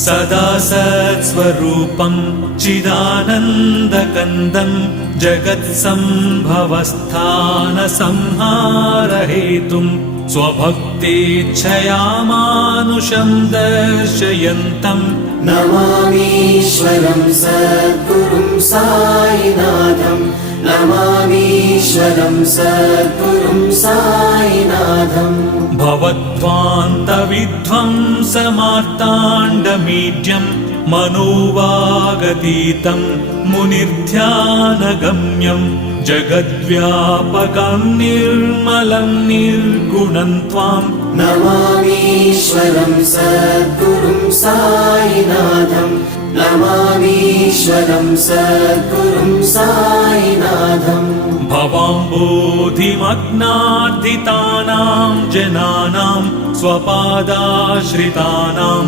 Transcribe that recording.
सदा सत्स्वरूपं चिदानन्दकन्दं जगत्सम्भवस्थानसंहारहेतुं स्वभक्तेच्छया मानुषं दर्शयन्तं नमामीश्वरं सद्गुरुं साईनाथं नमामीश्वरं सद्गुरुं साईनाथं भवद्ध्वान्तविध्वंसमार्ताण्डमीड्यं मनोवागतीतं मुनिर्ध्यानगम्यं जगद्व्यापकं निर्मलं निर्गुणं त्वां नमामीश्वरं सद्गुरुं साईनाथं नमामीश्वरं सद्गुरुं साईनाथं भवाम्बोधिमग्नार्दितानां जनानां स्वपादाश्रितानां